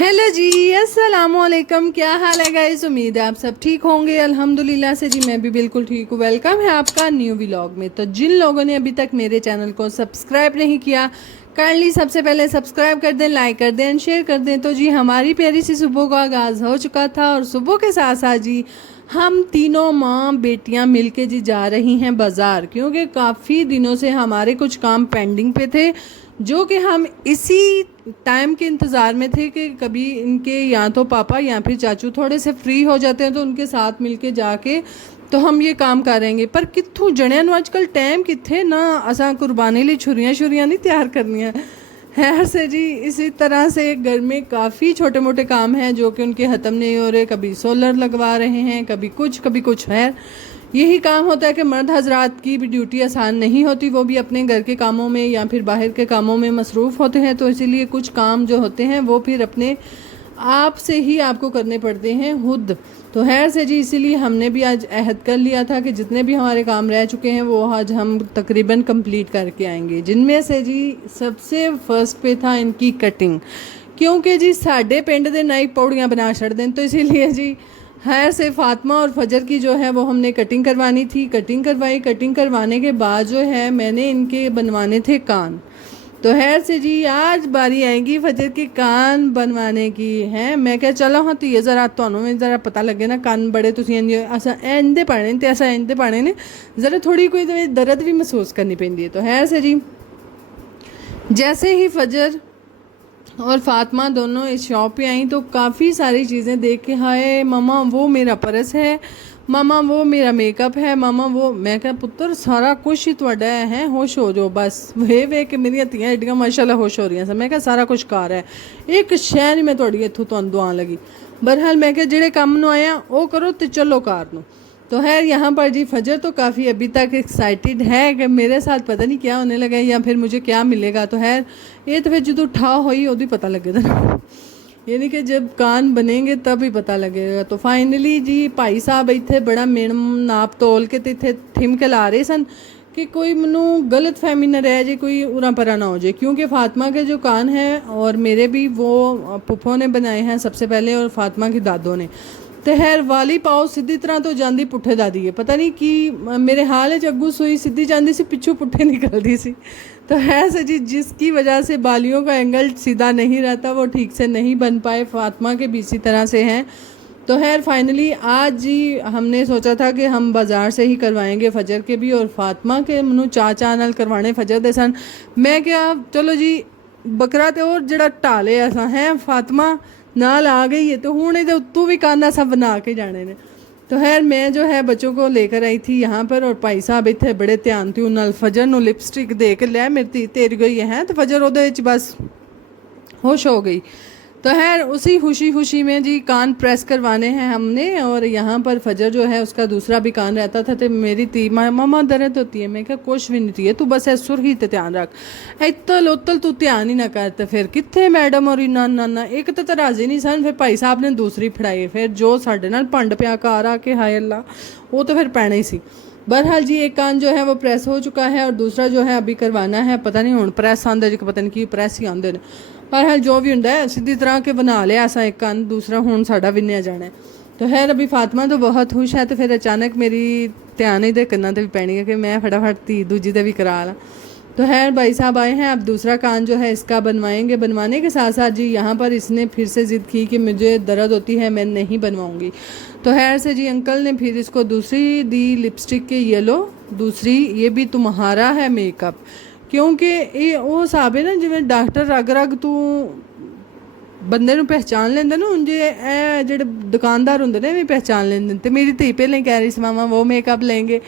Hello जी, अस्सलाम वालेकुम। क्या हाल है गाइस? उम्मीद है आप सब ठीक होंगे। अल्हम्दुलिल्लाह से जी मैं भी बिल्कुल ठीक हूँ। वेलकम है आपका न्यू व्लॉग में। तो जिन लोगों ने अभी तक मेरे चैनल को सब्सक्राइब नहीं किया, काइंडली सबसे पहले सब्सक्राइब कर दें, लाइक कर दें, शेयर कर दें। तो जी हमारी प्यारी सी सुबह का आगाज़ हो चुका था और सुबह के साथ साथ जी हम तीनों माँ बेटियाँ मिलके जी जा रही हैं बाज़ार, क्योंकि काफ़ी दिनों से हमारे कुछ काम पेंडिंग पे थे, जो कि हम इसी टाइम के इंतज़ार में थे कि कभी इनके या तो पापा या फिर चाचू थोड़े से फ्री हो जाते हैं तो उनके साथ मिलके जाके तो हम ये काम करेंगे। पर कित्थों जणियां नूं अजकल टाइम कित्थे ना, असां कुर्बानी लिए छुरियां नहीं तैयार करनियां है से जी। इसी तरह से घर में काफ़ी छोटे मोटे काम हैं जो कि उनके ख़त्म नहीं हो रहे। कभी सोलर लगवा रहे हैं, कभी कुछ है। यही काम होता है कि मर्द हजरात की भी ड्यूटी आसान नहीं होती, वो भी अपने घर के कामों में या फिर बाहर के कामों में मसरूफ़ होते हैं। तो इसीलिए कुछ काम जो होते हैं वो फिर अपने आप से ही आपको करने पड़ते हैं खुद। तो खैर से जी इसीलिए हमने भी आज अहद कर लिया था कि जितने भी हमारे काम रह चुके हैं वो आज हम तकरीबन कंप्लीट करके आएंगे। जिनमें से जी सबसे फर्स्ट पे था इनकी कटिंग, क्योंकि जी साढ़े पिंड दे नई पौड़ियाँ बना छड़ दें। तो इसीलिए जी खैर से फातिमा और फजर की जो है वो हमने कटिंग करवानी थी। कटिंग करवाई। कटिंग करवाने के बाद जो है मैंने इनके बनवाने थे कान। तो खैर से जी आज बारी आएगी फजर के कान बनवाने की है। मैं क्या चलो हाँ तो ज़रा ਤੁਹਾਨੂੰ भी ज़रा पता लगे ना, कान बड़े तुम असा इंदे पाने तो ऐसा इंदे पाने ने ज़रा थोड़ी कोई दर्द भी महसूस करनी पैंदी है। तो खैर से जी जैसे ही फजर और फातिमा दोनों इस शॉप पे आई तो काफ़ी सारी चीज़ें देख के, हाय मामा वो मेरा पर्स है, मामा वो मेरा मेकअप है, मामा वो। मैं क्या पुत्र सारा कुछ ही तुहाडा है, होश हो जाओ बस। वे के मेरी धीआं एडियां माशाल्लाह होश हो रही सन। मैं क्या सारा कुछ कार है, एक शै नहीं मैं तुहाडी इत्थों तुहानूं दुआन लगी। बहरहाल मैं क्या जेड़े काम नूं आया वो करो तो चलो कार नूं। तो खैर यहाँ पर जी फजर तो काफ़ी अभी तक एक्साइटेड है कि मेरे साथ पता नहीं क्या होने लगा या फिर मुझे क्या मिलेगा। तो खैर ये तो फिर जो ठा हुई उदी पता लगेगा ना, यानी कि जब कान बनेंगे तब ही पता लगेगा। तो फाइनली जी भाई साहब इतने बड़ा मेन नाप तोल के तो इतने थिम के ला रहे सन कि कोई मनु गलत फहमी न रह जाए, कोई उरा परा ना हो जाए। क्योंकि फातिमा के जो कान हैं और मेरे भी वो पुप्पो ने बनाए हैं सबसे पहले और फातिमा की दादों ने। तो खैर वाली पाओ सीधी तरह तो जाती पुट्ठे दादी है, पता नहीं कि मेरे हाल च अगू सुई सीधी जाती सी, पिछू पुट्ठे निकलती सी। तो है से जी जिसकी वजह से बालियों का एंगल सीधा नहीं रहता, वो ठीक से नहीं बन पाए। फातिमा के भी इसी तरह से हैं। तो खैर फाइनली आज जी हमने सोचा था कि हम बाज़ार से ही करवाएंगे फजर के भी और फातिमा के मनु चाचा नाल करवाने फजर दे सन। मैं क्या चलो जी बकरा तो और जड़ा ढाले ऐसा है फातिमा नाल आ गई है तो हूँ ये उत्तों भी काना सब बना के जाने ने। तो खैर मैं जो है बच्चों को लेकर आई थी यहाँ पर और भाई साहब इतने बड़े ध्यान थी उन्होंने फजर नूं लिपस्टिक दे के लै मेरी धी तेरी गई है। तो फजर वो बस होश हो गई। तो खैर उसी खुशी में जी कान प्रेस करवाने हैं हमने और यहाँ पर फजर जो है उसका दूसरा भी कान रहता था। तो मेरी ती मामा दर्द होती है। मैं क्या कुछ भी नहीं थी, तू बस सुर ही ध्यान रख, इतल उतल तू ध्यान ही ना कर। तो फिर कितने मैडम और नाना एक तो राजी नहीं सन, फिर भाई साहब ने दूसरी फड़ाई, फिर जो साढ़े नाल भंड पिया कार आके हाय अल्लाह वो तो फिर पैना ही सी। बहरहाल जी एक कान जो है वो प्रेस हो चुका है और दूसरा जो है अभी करवाना है। पता नहीं हुण प्रेस आंदे जी पता नहीं की प्रेस ही आंदे ने। बहरहाल जो भी हुंदा है सीधी तरह के बना लिया असा एक कान, दूसरा हुण साडा विन्या जाना है। तो खैर अभी फातिमा तो बहुत खुश है। तो फिर अचानक मेरी ध्यान ही दे कन्ना ते भी पैनी है कि मैं फटाफट धी दूजी दे भी करा ला। तो खैर भाई साहब आए हैं, अब दूसरा कान जो है इसका बनवाएंगे। बनवाने के साथ साथ जी यहाँ पर इसने फिर से ज़िद की कि मुझे दर्द होती है, मैं नहीं बनवाऊँगी। तो खैर से जी अंकल ने फिर इसको दूसरी दी लिपस्टिक के येलो, दूसरी ये भी तुम्हारा है मेकअप। क्योंकि ये वो हिसाब है ना जिवें डॉक्टर रग रग तू बंदे नूं पहचान लेंदे ना, उंजे ए जेड़े दुकानदार हुंदे ने भी पहचान लेंदे। तो मेरी धी पहले कह रही सी मामा वो मेकअप लेंगे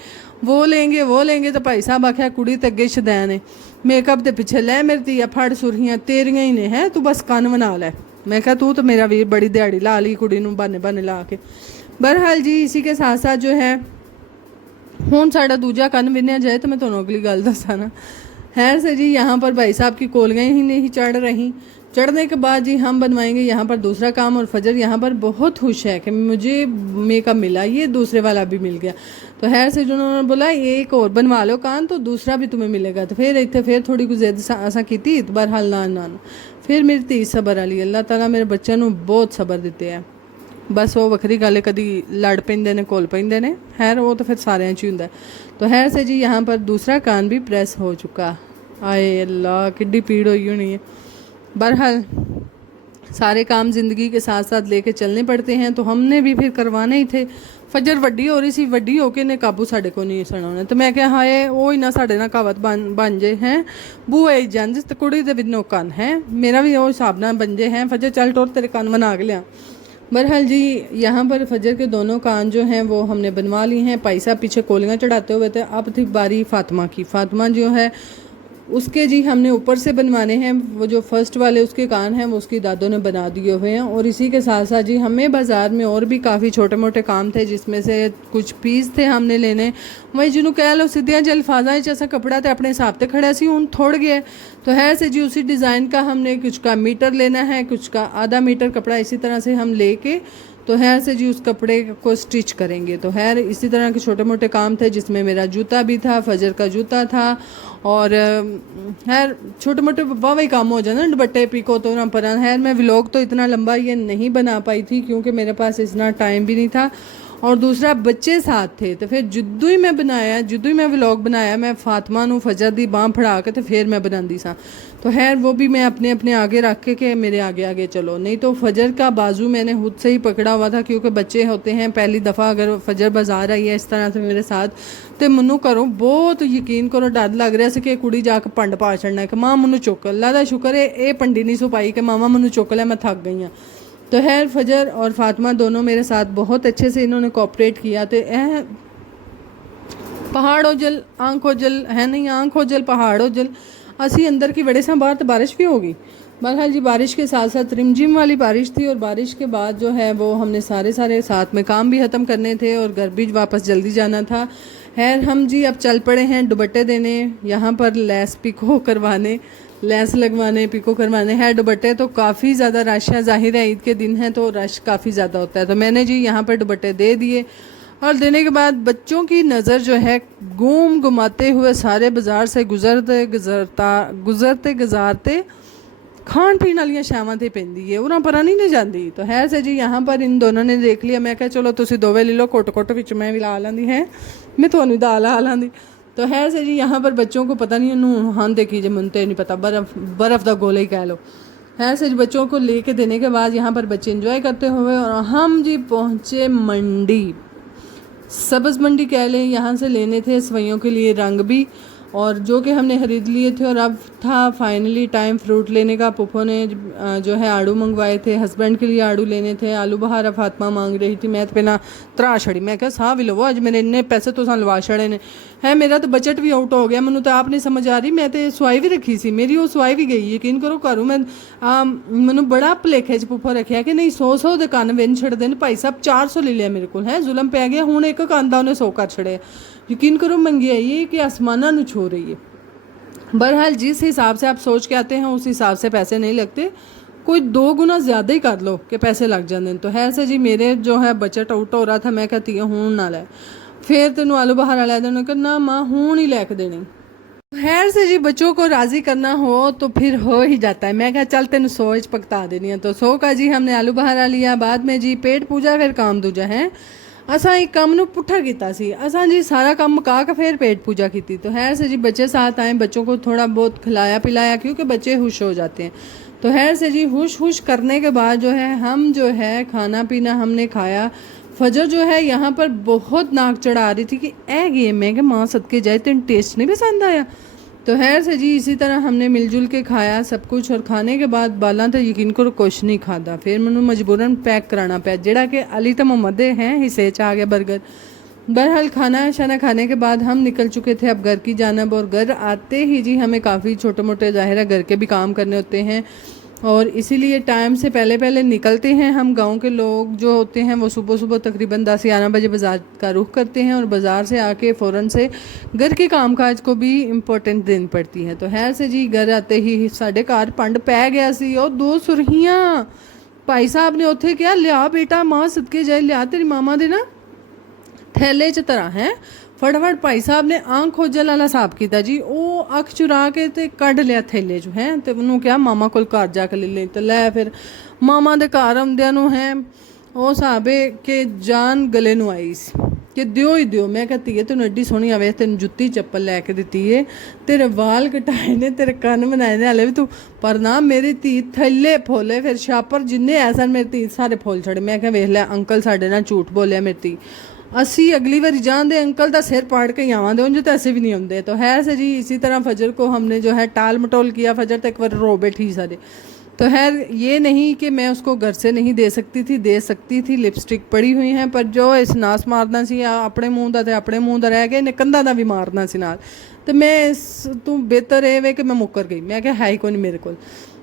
वो लेंगे। तो भाई साहब आख्या कुड़ी तो अगे शदैन है, मेकअप के पिछे लै मेरी धी फड़ सुरहियाँ तेरियां ही ने हैं, तू बस कान बना लै। मैं क्या तू तो मेरा वीर बड़ी दिहाड़ी ला ली कुड़ी नूं बहाने ला के। बहरहाल जी इसी के साथ साथ जो है हुण साडा दूजा कन विन्या जाए तो मैं तुहानूं अगली गल दसां ना। खैर से जी यहाँ पर भाई साहब की कोलियाँ ही नहीं चढ़ रही। चढ़ने के बाद जी हम बनवाएंगे यहाँ पर दूसरा काम और फजर यहाँ पर बहुत खुश है कि मुझे मेकअप मिला, ये दूसरे वाला भी मिल गया। तो खैर से जो उन्होंने बोला ये एक और बनवा लो कान तो दूसरा भी तुम्हें मिलेगा। तो फिर इतने फिर थोड़ी कुछ जिद असा की, बहरहाल ना फिर मेरी धी सबर वाली, अल्लाह ताला मेरे बच्चों ਨੂੰ बहुत सबर ਦਿੱਤੇ ਹੈ। बस वो ਵੱਖਰੀ ਗੱਲ ਹੈ, कभी लड़ ਪੈਂਦੇ ਨੇ ਘੁਲ ਪੈਂਦੇ ਨੇ, खैर वो तो फिर सारे 'ਚ ही ਹੁੰਦਾ। तो खैर से जी यहाँ पर दूसरा कान भी प्रेस हो चुका। आए अल्लाह किड्डी पीड़ हुई होनी है। बहरहाल सारे काम ज़िंदगी के साथ साथ लेके चलने पड़ते हैं, तो हमने भी फिर करवाने ही थे। फजर वड्डी हो रही सी, वड्डी होके ने काबू साढ़े को नहीं सुना, तो मैं क्या हाए वो ही ना साढ़े ना कहावत बन जे हैं बूए जंज तो कुड़ी दे विनो कन है, मेरा भी वो हिसाब ना बन जे हैं फजर चल टोर तेरे कान बना के लिया। बहरहाल जी यहाँ पर फजर के दोनों कान जो हैं वो हमने बनवा ली हैं। भाई साहब पीछे कोलियाँ चढ़ाते हुए थे। अब थी बारी फ़ातिमा की। फ़ातिमा जो है उसके जी हमने ऊपर से बनवाने हैं। वो जो फर्स्ट वाले उसके कान हैं वो उसकी दादों ने बना दिए हुए हैं। और इसी के साथ साथ जी हमें बाज़ार में और भी काफ़ी छोटे मोटे काम थे, जिसमें से कुछ पीस थे हमने लेने। वही जिन्हों कह लो सीधिया जो अल्फाजा जैसा कपड़ा तो अपने हिसाब से खड़ा सी हूँ थोड़ गया। तो है से जी उसी डिज़ाइन का हमने कुछ का मीटर लेना है, कुछ का आधा मीटर कपड़ा इसी तरह से हम लेके तो खैर से जी उस कपड़े को स्टिच करेंगे। तो खैर इसी तरह के छोटे मोटे काम थे, जिसमें मेरा जूता भी था, फजर का जूता था और खैर छोटे मोटे वाह काम हो जाए ना, दुपट्टे पिको तो ना पर। खैर मैं व्लॉग तो इतना लंबा ये नहीं बना पाई थी क्योंकि मेरे पास इतना टाइम भी नहीं था और दूसरा बच्चे साथ थे। तो फिर जिद्दू ही मैं व्लॉग बनाया, मैं फातिमा नू फजर दी बांह फड़ा के तो फिर मैं बनाती सा। तो खैर वो भी मैं अपने अपने आगे रख के मेरे आगे आगे चलो, नहीं तो फजर का बाजू मैंने खुद से ही पकड़ा हुआ था क्योंकि बच्चे होते हैं। पहली दफ़ा अगर फजर बाजार आई है इस तरह से मेरे साथ, तो मनु करो बहुत यकीन करो डर लग रहा है कि कुड़ी जाके पंड पा छड़ना कि मां मनु चुक। अल्लाह दा शुक्र है ये पंडी नहीं सो पाई कि मामा मनु चुक लिया, मैं थक गई हाँ। तो खैर फजर और फातिमा दोनों मेरे साथ बहुत अच्छे से इन्होंने कोऑपरेट किया। तो पहाड़ हो जल आँख हो जल है नहीं, आँख हो जल पहाड़ हो जल, असी अंदर की बड़े से बाहर तो बारिश भी होगी। बहरहाल जी बारिश के साथ साथ रिमझिम वाली बारिश थी और बारिश के बाद जो है वो हमने सारे साथ में काम भी ख़त्म करने थे और घर भी वापस जल्दी जाना था। खैर हम जी अब चल पड़े हैं दुपट्टे देने, यहाँ पर लेस पिको करवाने, लेस लगवाने, पिको करवाने हैं। दुपट्टे तो काफ़ी ज़्यादा रश है, ज़ाहिर है ईद के दिन है तो रश काफ़ी ज़्यादा होता है। तो मैंने जी यहाँ पर दुपट्टे दे दिए और देने के बाद बच्चों की नज़र जो है घुमाते हुए सारे बाज़ार से गुजरते गुजारते खान पीन वाली शावां ते पेंदी है, उन्हें परा नहीं जाती। तो है से जी यहाँ पर इन दोनों ने देख लिया, मैं क्या चलो तुसी दोवे ले लो, कुट विच मैं भी ला लाँदी है, मैं थोड़ी दाल ला लाँदी। तो है से जी यहाँ पर बच्चों को पता नहीं उन्होंने हाँ देखी जो मुनते नहीं पता, बर्फ़ का गोला ही कह लो। है से बच्चों को लेके देने के बाद यहाँ पर बच्चे इंजॉय करते हुए और हम जी पहुँचे मंडी, सब्ज़ मंडी कह लें। यहाँ से लेने थे सवैयों के लिए रंग भी, और जो कि हमने ख़रीद लिए थे। और अब था फाइनली टाइम फ्रूट लेने का। पुप्पो ने जो है आड़ू मंगवाए थे, हस्बैंड के लिए आड़ू लेने थे, आलू बहारा फातिमा मांग रही थी। मैं तो पहला त्रा छड़ी, मैं क्या साह भी लो अज मेरे इन्ने पैसे तो लवा छड़े ने है, मेरा तो बजट भी आउट हो गया। मैनू तो आप नहीं समझ आ रही, मैं तो सवाई भी रखी सी, मेरी वो सवाई भी गई, यकीन करो घरों मैं मैनू बड़ा भुलेखे च पुप्पो रखा कि नहीं 100 दे कन विन छड़ते हैं। भाई साहब 400 ले लिया मेरे को, है जुलम पै गया, हूँ एक कन का उन्हें 100 कर छड़े। यकीन करो महंगाई ये कि आसमाना नू छू रही है। बहरहाल जिस हिसाब से आप सोच के आते हैं उस हिसाब से पैसे नहीं लगते, कोई 2 गुना ज़्यादा ही कर लो कि पैसे लग जाते हैं। तो है से जी मेरे जो है बजट आउट हो रहा था, मैं कहती हूँ हूँ ना लै, फिर तेनों आलू बहारा लै देना, करना माँ हूँ नहीं लैके देनी। खैर से जी बच्चों को राज़ी करना हो तो फिर हो ही जाता है। मैं क्या चल तेन 100 पकता देनी है। तो 100 का जी हमने आलू बहारा लिया। बाद में जी पेट पूजा फिर काम दूजा है, असा एक काम नू पुट्ठा किया सी, असा जी सारा काम मुका के फिर पेट पूजा की। तो खैर से जी बच्चे साथ आए, बच्चों को थोड़ा बहुत खिलाया पिलाया क्योंकि बच्चे खुश हो जाते हैं। तो खैर से जी खुश करने के बाद जो है हम जो है खाना पीना हमने खाया। फजर जो है यहाँ पर बहुत नाक चढ़ा रही थी कि ए गेम है कि माँ सदके जाए, तेन टेस्ट नहीं पसंद आया। तो खैर से जी इसी तरह हमने मिलजुल के खाया सब कुछ, और खाने के बाद बाला तो यकीन करो कुछ नहीं खाता। फिर मैंने मजबूरन पैक कराना पाया, जेड़ा कि अली तो मोहम्मद हैं हिस्से च आ गया बर्गर। बहरहाल खाना शाना खाने के बाद हम निकल चुके थे अब घर की जानब। और घर आते ही जी हमें काफ़ी छोटे मोटे ज़ाहिर है घर के भी काम करने होते हैं और इसीलिए टाइम से पहले निकलते हैं। हम गांव के लोग जो होते हैं वो सुबह तकरीबन 10-11 बजे बाज़ार का रुख करते हैं और बाज़ार से आके फ़ौरन से घर के कामकाज को भी इम्पोर्टेंट देनी पड़ती है। तो खैर से जी घर आते ही साढ़े घर पंड पै गया सी और 2 सुरहियाँ भाई साहब ने उत्थे क्या लिया बेटा माँ सदके जाए लिया तेरी मामा दे ना थैले च तरह है फटाफट भाई साहब ने आंख खोजल वाला हिसाब किया जी। वो अख चुरा के ते कढ़ लिया थैले चो है, तो उन्होंने कहा मामा को घर जाके ले ले। तो लै फिर मामा के घर आउंदियां नूं है वो हिसाब है कि जान गले नूं आई सी कि दिओ ही दिओ। मैं कहती है तेन एड्डी सोहनी आवे, तेन जुत्ती चप्पल लैके दित्ती है, तेरे वाल कटाए ने, तेरे कन्न बनाए ने, हाले भी तू पर ना मेरी धी थैले फुल फिर छापर जिन्ने ऐसा मेरी धी सारे फुल छड़े। मैं क्या वेख लिया अंकल साडे नाल झूठ बोलिया मेरी धी, असी अगली बार जाते अंकल का सिर पाड़ के ही आवांगे, उंज तो ऐसे भी नहीं आते। तो है सर जी, इसी तरह फजर को हमने जो है टाल मटोल किया। फजर तो एक बार रो बैठी सारे। तो खैर ये नहीं कि मैं उसको घर से नहीं दे सकती थी, लिपस्टिक पड़ी हुई हैं, पर जो इस नास मारना सी अपने मुँह का तो अपने मुँह का रह गया, इन्हें कंधा का भी मारना सी नाल। तो मैं तू बेहतर है वे कि मैं मुकर गई। मैं क्या है ही कोई नहीं मेरे को।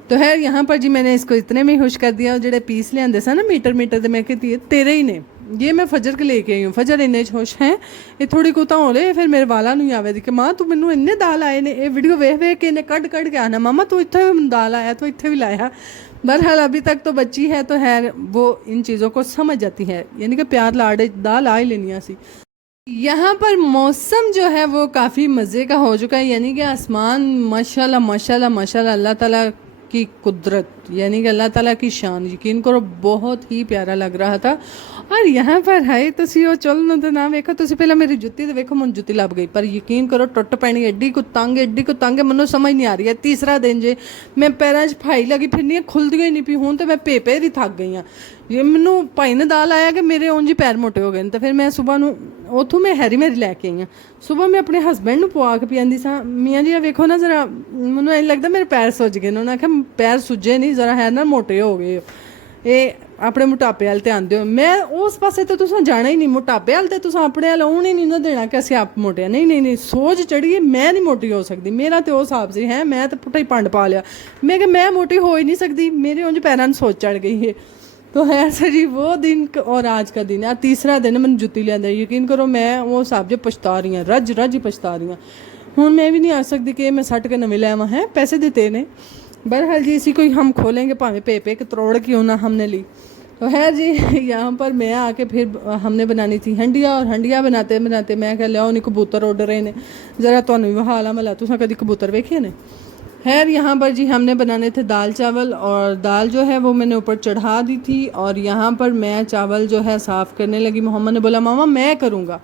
तो है यहाँ पर जी मैंने इसको इतने में ही खुश कर दिया। जो पीस लिया सा ना मीटर तो मैं कहती है तेरे ही ने, ये मैं फजर के लेके आई हूँ। फजर इन्ने खुश हैं, ये थोड़ी कुता हो ले फिर मेरे वाला नहीं आवे दी कि माँ तू मैनू इन्ने दाल आए ने। ये वीडियो वेख वेख के इन्हें कट के आना मामा तू इतने भी दाल आया, तो इतने भी लाया। बहरहाल अभी तक तो बच्ची है, तो है वो इन चीज़ों को समझ जाती है, यानी कि प्यार लाड़े दाल आ ही लेनी सी। यहाँ पर मौसम जो है वो काफ़ी मज़े का हो चुका है, यानी कि आसमान माशाल्लाह माशाल्लाह माशाल्लाह, अल्लाह ताला की कुदरत, यानी कि अल्लाह ताला की शान, यकीन करो बहुत ही प्यारा लग रहा था। और यहाँ पर है तुसी वो चल तो ना वेखो, तुसी पहले मेरी जुत्ती तो वेखो, मुझे जुत्ती लभ गई, पर यकीन करो टुट पैनी, एड्डी को तंग मैनू समझ नहीं आ रही है। तीसरा दिन जे मैं पैरों च फाई लगी फिरनी, खुलदियां ही नहीं पी। हूँ तो मैं पेपे ही थक गई हाँ। ये मैनू भाई ने दाल आया कि मेरे उंज ही पैर मोटे हो गए। तो फिर मैं सुबह उतों मैं हैरी मेरी लैके आई हाँ। सुबह मैं अपने हसबैंड ਨੂੰ ਪਵਾ ਕੇ पियांदी सा, मियाँ जी वेखो ना जरा, मैनू ऐ लगता मेरे पैर सुज गए। उन्होंने आख्या पैर सुजे नहीं, जरा है ना मोटे हो गए, ये अपने मोटापे वाल ध्यान दो। मैं उस पासे तो तुसां जाना ही नहीं, मोटापे वाल तो तुसां अपने वाल आउण ही नहीं ना देना कि असीं आप मोटे। नहीं सोच चढ़ी है, मैं नहीं मोटी हो सकती। मेरा तो वो हिसाब से है, मैं तो पुट्ठा ही पंड पा लिया। मैं कि मैं मोटी हो ही नहीं सकती, मेरे उंज पैरां नूं सोच चढ़ गई है। तो है सर जी वो दिन और आज का दिन है। तीसरा दिन मैंने जुत्ती लिया, यकीन करो मैं वो हिसाब जो पछता रही हूँ, रज पछता रही हूँ। हूँ मैं भी नहीं आ सकती कि मैं सट के नवी लैवा है, पैसे देते ने। बहरहाल जी इसी को ही हम खोलेंगे, भावें पे कि त्रोड़ क्यों ना हमने ली। तो है जी यहाँ पर मैं आके फिर हमने बनानी थी हंडिया, और हंडिया बनाते बनाते मैं क्या लिया नहीं कबूतर उड़ रहे ने, जरा तो हाल मला तुसा कभी कबूतर वेखे ने। खैर यहाँ पर जी हमने बनाने थे दाल चावल, और दाल जो है वो मैंने ऊपर चढ़ा दी थी। और यहाँ पर मैं चावल जो है साफ़ करने लगी। मोहम्मद ने बोला मामा मैं करूँगा।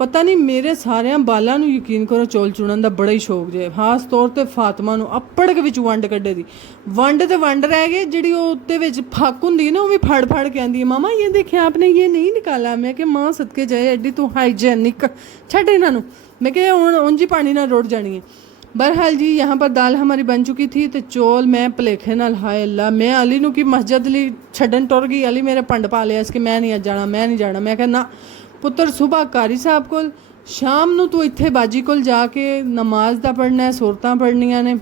पता नहीं मेरे सारे बालों ਨੂੰ यकीन करो चौल चुनन का बड़ा ही शौक जे, खास तौर पर फातिमा ਨੂੰ अप्पड़ के वंड कड्ढे दी। वंड तो वंड रह गए, जी उत्ते फक होंगी ना वो भी फड़ के आती है, मामा ये देखिए आपने ये नहीं निकाला। मैं कि माँ सदके जाए एडी तू हाइजैनिक छड्ड इन्हां। मैं कि हुण उंज ही पानी नाल रुड़ जानी है। बहरहाल जी यहाँ पर दाल हमारी बन चुकी थी, तो चौल मैं भलेखे नाल, हाय अल्लाह, मैं अली नूं की मस्जिद लई छड्डन टुर गई। अली मेरे पंड पा लिया इसके मैं नहीं जाना, मैं नहीं जाना। मैं कहना पुत्र सुबह कारी साहब को, शाम नूं तू इत्थे बाजी कोल जाके नमाज दा पढ़ना है, सूरतां पढ़नियां ने,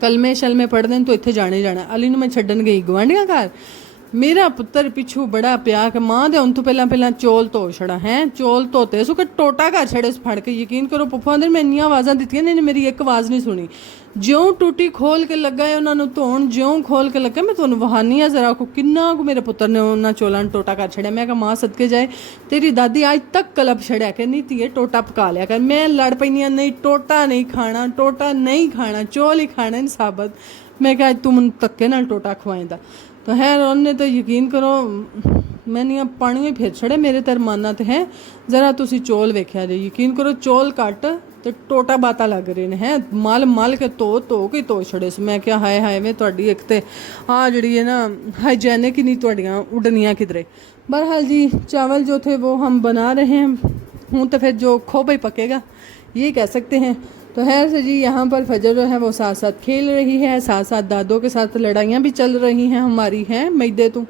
कलमे शलमे पढ़ने तो इत्थे जाने ही जाना। अली नूं मैं छड्डन गई गुआंढियां घर, मेरा पुत्र पिछू बड़ा पिया कि माँ दे उन तो पहला चौल धो छड़ा है। चौल धोते सो कि टोटा घर छड़े फड़ के। यकीन करो पप्पा ने मैं इन्नियां आवाज़ां दित्तियां ने, मेरी एक आवाज़ नहीं सुनी। ज्यों टूटी खोल के लगा है उन्होंने धोन, ज्यों खोल के लगा, मैं तुहानूं वहानी हाँ जरा को किन्ना को मेरे पुत्र ने उन्होंने चौलों टोटा कर छड़िया। मैं कहा माँ सदके जाए तेरी दादी आज तक कलब छड़िया कि नहीं धीए टोटा पका लिया कर। मैं लड़ पैनी नहीं, टोटा नहीं खाना, टोटा नहीं खाना, चौल ही खाने ने साबत। मैं कहा तू मैनूं धक्के नाल टोटा खवाएंदा। तो है उन्होंने तो यकीन करो मैंने पानी में फिर छड़े, मेरे तो अरमाना तो है जरा तुसी चौल वेख्या जे। यकीन करो चौल कट तो टोटा बाता लग रहे हैं, मल के धो के धो छड़े। मैं क्या हाय वे तुहाडी एक तो जी है ना हाइजैनिक ही नहीं तुहाडियां उडनियां किधरे। बहरहाल जी चावल जो थे वो हम बना रहे हैं। हूँ तो फिर जो खोबा ही पकेगा ये कह सकते हैं। तो खैर से जी यहाँ पर फजर जो है वो साथ साथ खेल रही है, साथ साथ दादों के साथ लड़ाइयाँ भी चल रही हैं हमारी। हैं मैदे तू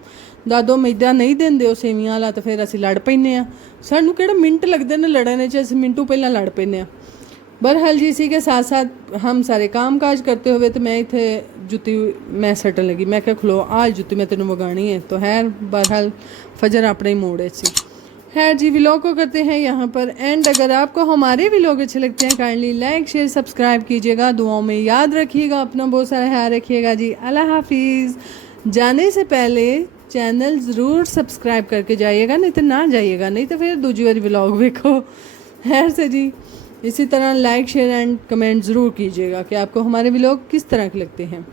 दादो मैदा नहीं देंदे हो सेवियां वाला, तो फिर असीं लड़ पैंदे आ। सानूं किहड़े मिंट लगदे ने लड़ने च, असीं मिंटों पहलां लड़ पैंदे आ। बहरहाल जी इसी के साथ साथ हम सारे काम काज करते हुए तो मैं इत्थे जुत्ती मैं सटन लगी। मैं क्या खलो आज जुत्ती मैं तेनों वगानी है। तो खैर बहरहाल फजर अपने ही मोड़ सी। खैर जी व्लॉग को करते हैं यहाँ पर एंड। अगर आपको हमारे व्लॉग अच्छे लगते हैं काइंडली लाइक शेयर सब्सक्राइब कीजिएगा, दुआओं में याद रखिएगा, अपना बहुत सारा ख्याल रखिएगा जी। अल्लाह हाफिज़। जाने से पहले चैनल ज़रूर सब्सक्राइब करके जाइएगा, नहीं तो ना जाइएगा, नहीं तो फिर दूसरी बारी व्लॉग देखो। खैर से जी, इसी तरह लाइक शेयर एंड कमेंट ज़रूर कीजिएगा कि आपको हमारे व्लॉग किस तरह के लगते हैं।